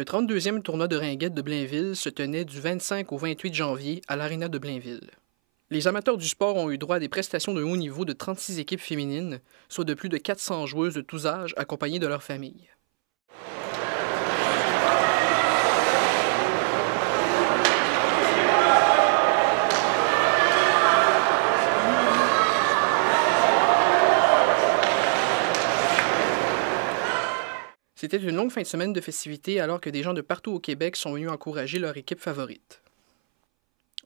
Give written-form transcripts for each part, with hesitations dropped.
Le 32e tournoi de ringuette de Blainville se tenait du 25 au 28 janvier à l'Aréna de Blainville. Les amateurs du sport ont eu droit à des prestations de haut niveau de 36 équipes féminines, soit de plus de 400 joueuses de tous âges accompagnées de leurs familles. C'était une longue fin de semaine de festivités alors que des gens de partout au Québec sont venus encourager leur équipe favorite.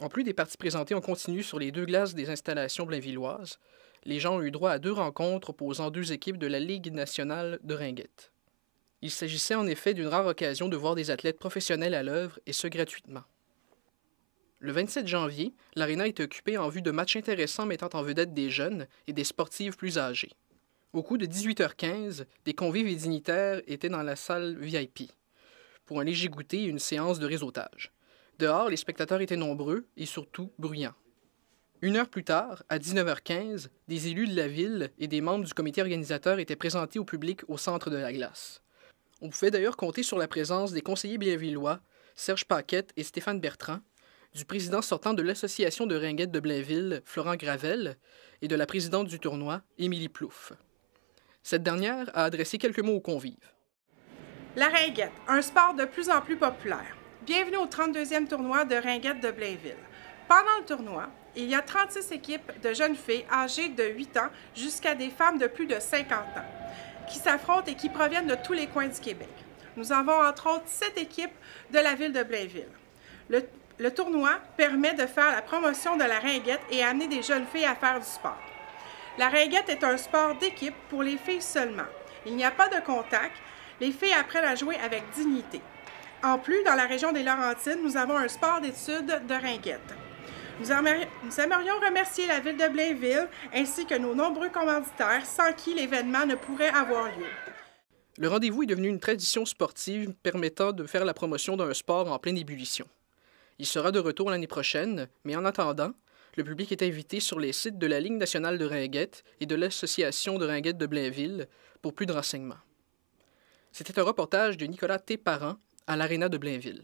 En plus des parties présentées en continu sur les deux glaces des installations blainvilloises, les gens ont eu droit à 2 rencontres opposant 2 équipes de la Ligue nationale de ringuette. Il s'agissait en effet d'une rare occasion de voir des athlètes professionnels à l'œuvre, et ce gratuitement. Le 27 janvier, l'aréna était occupée en vue de matchs intéressants mettant en vedette des jeunes et des sportives plus âgées. Au coup de 18h15, des convives et dignitaires étaient dans la salle VIP pour un léger goûter et une séance de réseautage. Dehors, les spectateurs étaient nombreux et surtout bruyants. 1 heure plus tard, à 19h15, des élus de la ville et des membres du comité organisateur étaient présentés au public au centre de la glace. On pouvait d'ailleurs compter sur la présence des conseillers blainvillois, Serge Paquette et Stéphane Bertrand, du président sortant de l'Association de ringuette de Blainville, Florent Gravel, et de la présidente du tournoi, Émilie Plouffe. Cette dernière a adressé quelques mots aux convives. La ringuette, un sport de plus en plus populaire. Bienvenue au 32e tournoi de ringuette de Blainville. Pendant le tournoi, il y a 36 équipes de jeunes filles âgées de 8 ans jusqu'à des femmes de plus de 50 ans qui s'affrontent et qui proviennent de tous les coins du Québec. Nous avons entre autres 7 équipes de la ville de Blainville. Le tournoi permet de faire la promotion de la ringuette et amener des jeunes filles à faire du sport. La ringuette est un sport d'équipe pour les filles seulement. Il n'y a pas de contact. Les filles apprennent à jouer avec dignité. En plus, dans la région des Laurentides, nous avons un sport d'études de ringuette. Nous aimerions remercier la ville de Blainville ainsi que nos nombreux commanditaires sans qui l'événement ne pourrait avoir lieu. Le rendez-vous est devenu une tradition sportive permettant de faire la promotion d'un sport en pleine ébullition. Il sera de retour l'année prochaine, mais en attendant, le public est invité sur les sites de la Ligue nationale de ringuette et de l'Association de ringuette de Blainville pour plus de renseignements. C'était un reportage de Nicolas T. Parent à l'Aréna de Blainville.